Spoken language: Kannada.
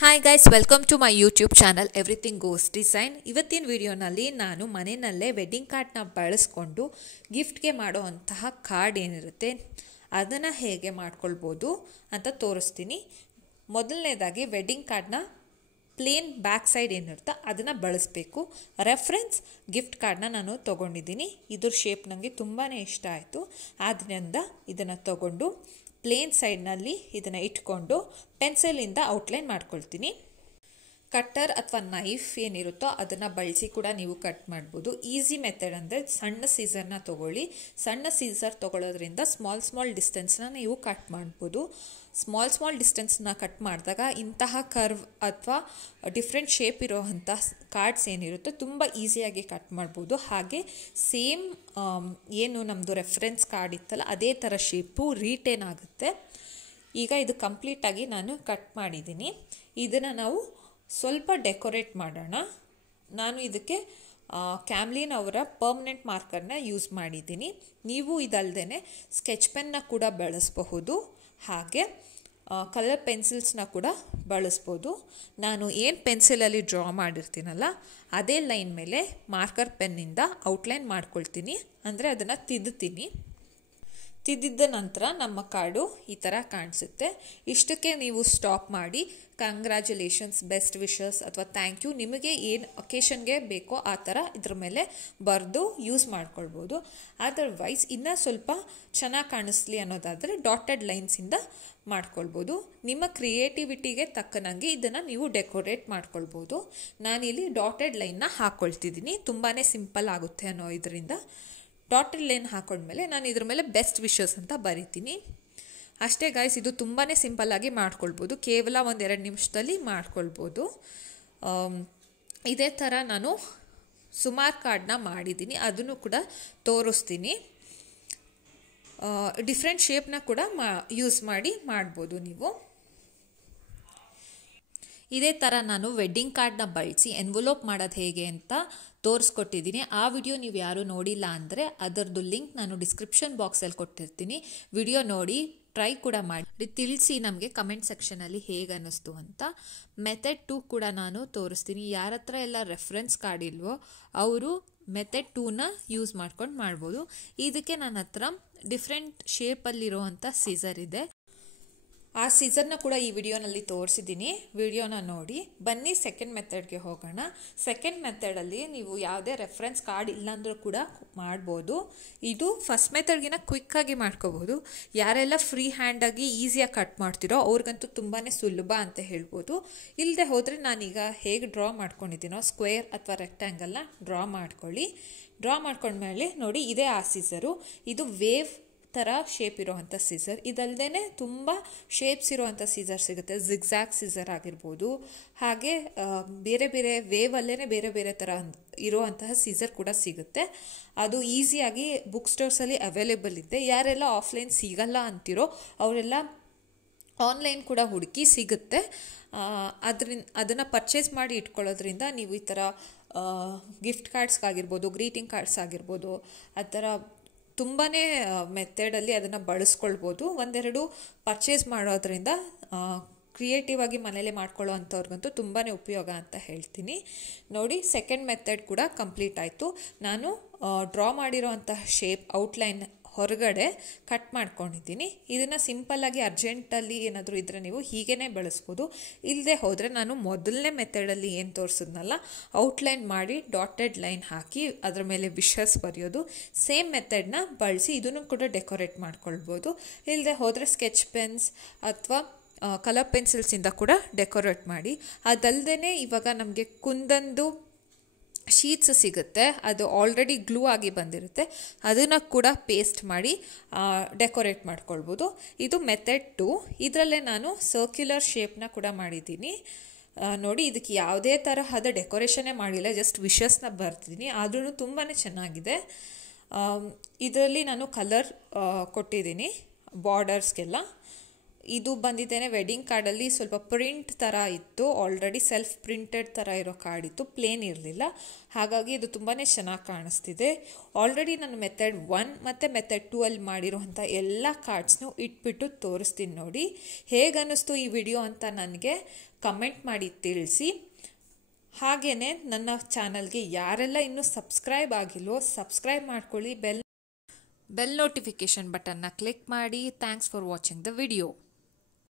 Hi guys, welcome to my YouTube channel everything goes design. ಇವತ್ತಿನ ವಿಡಿಯೋನಲ್ಲಿ ನಾನು ಮನೆಯಲ್ಲೇ ವೆಡ್ಡಿಂಗ್ ಕಾರ್ಡ್ನ ಬಳಸ್ಕೊಂಡು ಗಿಫ್ಟ್ಗೆ ಮಾಡೋವಂತಹ ಕಾರ್ಡ್ ಏನಿರುತ್ತೆ ಅದನ್ನು ಹೇಗೆ ಮಾಡ್ಕೊಳ್ಬೋದು ಅಂತ ತೋರಿಸ್ತೀನಿ. ಮೊದಲನೇದಾಗಿ ವೆಡ್ಡಿಂಗ್ ಕಾರ್ಡ್ನ ಪ್ಲೇನ್ ಬ್ಯಾಕ್ ಸೈಡ್ ಏನಿರುತ್ತೆ ಅದನ್ನು ಬಳಸಬೇಕು. ರೆಫರೆನ್ಸ್ ಗಿಫ್ಟ್ ಕಾರ್ಡ್ನ ನಾನು ತೊಗೊಂಡಿದ್ದೀನಿ. ಇದ್ರ ಶೇಪ್ ನನಗೆ ತುಂಬಾ ಇಷ್ಟ ಆಯಿತು. ಆದ್ದರಿಂದ ಇದನ್ನು ತೊಗೊಂಡು ಪ್ಲೇನ್ ಸೈಡ್ನಲ್ಲಿ ಇದನ್ನು ಇಟ್ಕೊಂಡು ಪೆನ್ಸಿಲಿಂದ ಔಟ್ಲೈನ್ ಮಾಡ್ಕೊಳ್ತೀನಿ. ಕಟ್ಟರ್ ಅಥವಾ ನೈಫ್ ಏನಿರುತ್ತೋ ಅದನ್ನು ಬಳಸಿ ಕೂಡ ನೀವು ಕಟ್ ಮಾಡ್ಬೋದು. ಈಸಿ ಮೆಥಡ್ ಅಂದರೆ ಸಣ್ಣ ಸೀಸರ್ನ ತೊಗೊಳ್ಳಿ. ಸಣ್ಣ ಸೀಸರ್ ತೊಗೊಳ್ಳೋದ್ರಿಂದ ಸ್ಮಾಲ್ ಡಿಸ್ಟೆನ್ಸ್ನ ನೀವು ಕಟ್ ಮಾಡ್ಬೋದು. ಸ್ಮಾಲ್ ಡಿಸ್ಟೆನ್ಸ್ನ ಕಟ್ ಮಾಡಿದಾಗ ಇಂತಹ ಕರ್ವ್ ಅಥವಾ ಡಿಫ್ರೆಂಟ್ ಶೇಪ್ ಇರೋವಂಥ ಕಾರ್ಡ್ಸ್ ಏನಿರುತ್ತೋ ತುಂಬ ಈಸಿಯಾಗಿ ಕಟ್ ಮಾಡ್ಬೋದು. ಹಾಗೆ ಸೇಮ್ ಏನು ನಮ್ಮದು ರೆಫರೆನ್ಸ್ ಕಾರ್ಡ್ ಇತ್ತಲ್ಲ ಅದೇ ಥರ ಶೇಪು ರೀಟೇನ್ ಆಗುತ್ತೆ. ಈಗ ಇದು ಕಂಪ್ಲೀಟಾಗಿ ನಾನು ಕಟ್ ಮಾಡಿದ್ದೀನಿ. ಇದನ್ನು ನಾವು ಸ್ವಲ್ಪ ಡೆಕೋರೇಟ್ ಮಾಡೋಣ. ನಾನು ಇದಕ್ಕೆ ಕ್ಯಾಮ್ಲಿನ್ ಅವರ ಪರ್ಮನೆಂಟ್ ಮಾರ್ಕರ್ನ ಯೂಸ್ ಮಾಡಿದ್ದೀನಿ. ನೀವು ಇದಲ್ಲದೆ ಸ್ಕೆಚ್ ಪೆನ್ನ ಕೂಡ ಬಳಸಬಹುದು. ಹಾಗೆ ಕಲರ್ ಪೆನ್ಸಿಲ್ಸ್ನ ಕೂಡ ಬಳಸ್ಬೋದು. ನಾನು ಏನು ಪೆನ್ಸಿಲಲ್ಲಿ ಡ್ರಾ ಮಾಡಿರ್ತೀನಲ್ಲ ಅದೇ ಲೈನ್ ಮೇಲೆ ಮಾರ್ಕರ್ ಪೆನ್ನಿಂದ ಔಟ್ಲೈನ್ ಮಾಡ್ಕೊಳ್ತೀನಿ. ಅಂದರೆ ಅದನ್ನು ತಿದ್ದಿದ್ದ ನಂತರ ನಮ್ಮ ಕಾರ್ಡು ಈ ಥರ ಕಾಣಿಸುತ್ತೆ. ಇಷ್ಟಕ್ಕೆ ನೀವು ಸ್ಟಾಪ್ ಮಾಡಿ ಕಂಗ್ರ್ಯಾಚುಲೇಷನ್ಸ್, ಬೆಸ್ಟ್ ವಿಶಸ್ ಅಥವಾ ಥ್ಯಾಂಕ್ ಯು ನಿಮಗೆ ಏನು ಒಕೇಶನ್ಗೆ ಬೇಕೋ ಆ ಥರ ಇದ್ರ ಮೇಲೆ ಬರೆದು ಯೂಸ್ ಮಾಡ್ಕೊಳ್ಬೋದು. ಅದರ್ವೈಸ್ ಇನ್ನೂ ಸ್ವಲ್ಪ ಚೆನ್ನಾಗಿ ಕಾಣಿಸ್ಲಿ ಅನ್ನೋದಾದರೆ ಡಾಟೆಡ್ ಲೈನ್ಸಿಂದ ಮಾಡ್ಕೊಳ್ಬೋದು. ನಿಮ್ಮ ಕ್ರಿಯೇಟಿವಿಟಿಗೆ ತಕ್ಕನಂಗೆ ಇದನ್ನು ನೀವು ಡೆಕೋರೇಟ್ ಮಾಡ್ಕೊಳ್ಬೋದು. ನಾನಿಲ್ಲಿ ಡಾಟೆಡ್ ಲೈನ್ನ ಹಾಕ್ಕೊಳ್ತಿದ್ದೀನಿ. ತುಂಬಾ ಸಿಂಪಲ್ ಆಗುತ್ತೆ ಅನ್ನೋ ಇದರಿಂದ ಡಾಟೆಡ್ ಲೈನ್ ಹಾಕೊಂಡ್ಮೇಲೆ ನಾನು ಇದ್ರ ಮೇಲೆ ಬೆಸ್ಟ್ ವಿಶಸ್ ಅಂತ ಬರಿತೀನಿ. ಅಷ್ಟೇ ಗಾಯ್ಸ್, ಇದು ತುಂಬಾ ಸಿಂಪಲ್ಲಾಗಿ ಮಾಡ್ಕೊಳ್ಬೋದು. ಕೇವಲ 1-2 ನಿಮಿಷದಲ್ಲಿ ಮಾಡ್ಕೊಳ್ಬೋದು. ಇದೇ ಥರ ನಾನು ಸುಮಾರು ಕಾರ್ಡ್ನ ಮಾಡಿದ್ದೀನಿ, ಅದನ್ನು ಕೂಡ ತೋರಿಸ್ತೀನಿ. ಡಿಫ್ರೆಂಟ್ ಶೇಪ್ನ ಕೂಡ ಯೂಸ್ ಮಾಡಿ ಮಾಡ್ಬೋದು ನೀವು. ಇದೇ ಥರ ನಾನು ವೆಡ್ಡಿಂಗ್ ಕಾರ್ಡ್ನ ಬಳಸಿ ಎನ್ವಲೋಪ್ ಮಾಡೋದು ಹೇಗೆ ಅಂತ ತೋರಿಸ್ಕೊಟ್ಟಿದ್ದೀನಿ. ಆ ವಿಡಿಯೋ ನೀವು ಯಾರು ನೋಡಿಲ್ಲ ಅಂದರೆ ಅದರದ್ದು ಲಿಂಕ್ ನಾನು ಡಿಸ್ಕ್ರಿಪ್ಷನ್ ಬಾಕ್ಸಲ್ಲಿ ಕೊಟ್ಟಿರ್ತೀನಿ. ವಿಡಿಯೋ ನೋಡಿ ಟ್ರೈ ಕೂಡ ಮಾಡಿ ತಿಳಿಸಿ ನಮಗೆ ಕಮೆಂಟ್ ಸೆಕ್ಷನಲ್ಲಿ ಹೇಗೆ ಅನ್ನಿಸ್ತು ಅಂತ. ಮೆಥಡ್ 2 ಕೂಡ ನಾನು ತೋರಿಸ್ತೀನಿ. ಯಾರ ಹತ್ರ ಎಲ್ಲ ರೆಫರೆನ್ಸ್ ಕಾರ್ಡ್ ಇಲ್ವೋ ಅವರು ಮೆಥಡ್ 2ನ ಯೂಸ್ ಮಾಡ್ಕೊಂಡು ಮಾಡ್ಬೋದು. ಇದಕ್ಕೆ ನನ್ನ ಹತ್ರ ಡಿಫ್ರೆಂಟ್ ಶೇಪಲ್ಲಿರುವಂಥ ಸೀಸರ್ ಇದೆ. ಆ ಸೀಸರ್ನ ಕೂಡ ಈ ವಿಡಿಯೋನಲ್ಲಿ ತೋರಿಸಿದ್ದೀನಿ. ವಿಡಿಯೋನ ನೋಡಿ ಬನ್ನಿ ಸೆಕೆಂಡ್ ಮೆಥಡ್ಗೆ ಹೋಗೋಣ. ಸೆಕೆಂಡ್ ಮೆಥಡಲ್ಲಿ ನೀವು ಯಾವುದೇ ರೆಫರೆನ್ಸ್ ಕಾರ್ಡ್ ಇಲ್ಲಾಂದ್ರೂ ಕೂಡ ಮಾಡ್ಬೋದು. ಇದು ಫಸ್ಟ್ ಮೆಥಡ್ಗಿನ ಕ್ವಿಕ್ಕಾಗಿ ಮಾಡ್ಕೋಬೋದು. ಯಾರೆಲ್ಲ ಫ್ರೀ ಹ್ಯಾಂಡಾಗಿ ಈಸಿಯಾಗಿ ಕಟ್ ಮಾಡ್ತಿರೋ ಅವ್ರಿಗಂತೂ ತುಂಬಾ ಸುಲಭ ಅಂತ ಹೇಳ್ಬೋದು. ಇಲ್ಲದೆ ಹೋದರೆ ನಾನೀಗ ಹೇಗೆ ಡ್ರಾ ಮಾಡ್ಕೊಂಡಿದ್ದೀನೋ ಸ್ಕ್ವೇರ್ ಅಥವಾ ರೆಕ್ಟ್ಯಾಂಗಲ್ನ ಡ್ರಾ ಮಾಡ್ಕೊಳ್ಳಿ. ಡ್ರಾ ಮಾಡ್ಕೊಂಡ್ಮೇಲೆ ನೋಡಿ ಇದೇ ಆ ಸೀಸರು. ಇದು ವೇವ್ ಥರ ಶೇಪ್ ಇರೋವಂಥ ಸೀಸರ್. ಇದಲ್ಲದೆ ತುಂಬ ಶೇಪ್ಸ್ ಇರೋವಂಥ ಸೀಸರ್ ಸಿಗುತ್ತೆ. ಜಿಗ್ಜ್ಯಾಗ್ ಸೀಸರ್ ಆಗಿರ್ಬೋದು. ಹಾಗೆ ಬೇರೆ ವೇವಲ್ಲೇ ಬೇರೆ ಥರ ಇರುವಂತಹ ಸೀಸರ್ ಕೂಡ ಸಿಗುತ್ತೆ. ಅದು ಈಸಿಯಾಗಿ ಬುಕ್ ಸ್ಟೋರ್ಸಲ್ಲಿ ಅವೈಲೇಬಲ್ ಇದೆ. ಯಾರೆಲ್ಲ ಆಫ್ಲೈನ್ ಸಿಗಲ್ಲ ಅಂತಿರೋ ಅವರೆಲ್ಲ ಆನ್ಲೈನ್ ಕೂಡ ಹುಡುಕಿ ಸಿಗುತ್ತೆ. ಅದನ್ನು ಪರ್ಚೇಸ್ ಮಾಡಿ ಇಟ್ಕೊಳ್ಳೋದ್ರಿಂದ ನೀವು ಈ ಥರ ಗಿಫ್ಟ್ ಕಾರ್ಡ್ಸ್ಗಾಗಿರ್ಬೋದು, ಗ್ರೀಟಿಂಗ್ ಕಾರ್ಡ್ಸ್ ಆಗಿರ್ಬೋದು, ಆ ಥರ ತುಂಬಾ ಮೆಥಡಲ್ಲಿ ಅದನ್ನು ಬಳಸ್ಕೊಳ್ಬೋದು. 1-2 ಪರ್ಚೇಸ್ ಮಾಡೋದ್ರಿಂದ ಕ್ರಿಯೇಟಿವ್ ಆಗಿ ಮನೇಲಿ ಮಾಡ್ಕೊಳ್ಳೋ ಅಂಥವ್ರಿಗಂತೂ ತುಂಬಾ ಉಪಯೋಗ ಅಂತ ಹೇಳ್ತೀನಿ. ನೋಡಿ ಸೆಕೆಂಡ್ ಮೆಥಡ್ ಕೂಡ ಕಂಪ್ಲೀಟ್ ಆಯಿತು. ನಾನು ಡ್ರಾ ಮಾಡಿರೋ ಅಂತಹ ಶೇಪ್ ಔಟ್ಲೈನ್ ಹೊರಗಡೆ ಕಟ್ ಮಾಡ್ಕೊಂಡಿದ್ದೀನಿ. ಇದನ್ನು ಸಿಂಪಲ್ಲಾಗಿ ಅರ್ಜೆಂಟಲ್ಲಿ ಏನಾದರೂ ಇದ್ದರೆ ನೀವು ಹೀಗೇ ಬಳಸ್ಬೋದು. ಇಲ್ಲದೆ ಹೋದರೆ ನಾನು ಮೊದಲನೇ ಮೆಥಡಲ್ಲಿ ಏನು ತೋರಿಸಿದ್ನಲ್ಲ ಔಟ್ಲೈನ್ ಮಾಡಿ ಡಾಟೆಡ್ ಲೈನ್ ಹಾಕಿ ಅದರ ಮೇಲೆ ವಿಶಸ್ ಬರೆಯೋದು, ಸೇಮ್ ಮೆಥಡ್ನ ಬಳಸಿ ಇದನ್ನು ಕೂಡ ಡೆಕೋರೇಟ್ ಮಾಡ್ಕೊಳ್ಬೋದು. ಇಲ್ಲದೆ ಹೋದರೆ ಸ್ಕೆಚ್ ಪೆನ್ಸ್ ಅಥವಾ ಕಲರ್ ಪೆನ್ಸಿಲ್ಸಿಂದ ಕೂಡ ಡೆಕೋರೇಟ್ ಮಾಡಿ. ಅದಲ್ಲದೆ ಇವಾಗ ನಮಗೆ ಕುಂದಂದು ಶೀಟ್ಸ್ ಸಿಗುತ್ತೆ. ಅದು ಆಲ್ರೆಡಿ ಗ್ಲೂ ಆಗಿ ಬಂದಿರುತ್ತೆ. ಅದನ್ನು ಕೂಡ ಪೇಸ್ಟ್ ಮಾಡಿ ಡೆಕೋರೇಟ್ ಮಾಡ್ಕೊಳ್ಬೋದು. ಇದು ಮೆಥಡ್ 2. ಇದರಲ್ಲೇ ನಾನು ಸರ್ಕ್ಯುಲರ್ ಶೇಪ್ನ ಕೂಡ ಮಾಡಿದ್ದೀನಿ. ನೋಡಿ ಇದಕ್ಕೆ ಯಾವುದೇ ತರಹದ ಡೆಕೋರೇಷನ್ನೇ ಮಾಡಿಲ್ಲ, ಜಸ್ಟ್ ವಿಶಸ್ನ ಬರ್ತಿದ್ದೀನಿ. ಆದ್ರೂ ತುಂಬಾ ಚೆನ್ನಾಗಿದೆ. ಇದರಲ್ಲಿ ನಾನು ಕಲರ್ ಕೊಟ್ಟಿದ್ದೀನಿ ಬಾರ್ಡರ್ಸ್ಗೆಲ್ಲ. ಇದು ಬಂದಿದ್ದೇನೆ ವೆಡ್ಡಿಂಗ್ ಕಾರ್ಡಲ್ಲಿ ಸ್ವಲ್ಪ ಪ್ರಿಂಟ್ ಥರ ಇತ್ತು, ಆಲ್ರೆಡಿ ಸೆಲ್ಫ್ ಪ್ರಿಂಟೆಡ್ ಥರ ಇರೋ ಕಾರ್ಡ್ ಇತ್ತು, ಪ್ಲೇನ್ ಇರಲಿಲ್ಲ. ಹಾಗಾಗಿ ಇದು ತುಂಬಾ ಚೆನ್ನಾಗಿ ಕಾಣಿಸ್ತಿದೆ. ಆಲ್ರೆಡಿ ನಾನು ಮೆಥಡ್ 1 ಮತ್ತು ಮೆಥಡ್ 2 ಅಲ್ಲಿ ಮಾಡಿರುವಂಥ ಎಲ್ಲ ಕಾರ್ಡ್ಸ್ನು ಇಟ್ಬಿಟ್ಟು ತೋರಿಸ್ತೀನಿ ನೋಡಿ. ಹೇಗನ್ನಿಸ್ತು ಈ ವಿಡಿಯೋ ಅಂತ ನನಗೆ ಕಮೆಂಟ್ ಮಾಡಿ ತಿಳಿಸಿ. ಹಾಗೆಯೇ ನನ್ನ ಚಾನಲ್ಗೆ ಯಾರೆಲ್ಲ ಇನ್ನೂ ಸಬ್ಸ್ಕ್ರೈಬ್ ಆಗಿಲ್ವೋ ಸಬ್ಸ್ಕ್ರೈಬ್ ಮಾಡ್ಕೊಳ್ಳಿ, ಬೆಲ್ ನೋಟಿಫಿಕೇಷನ್ ಬಟನ್ನ ಕ್ಲಿಕ್ ಮಾಡಿ. Thanks for watching the video.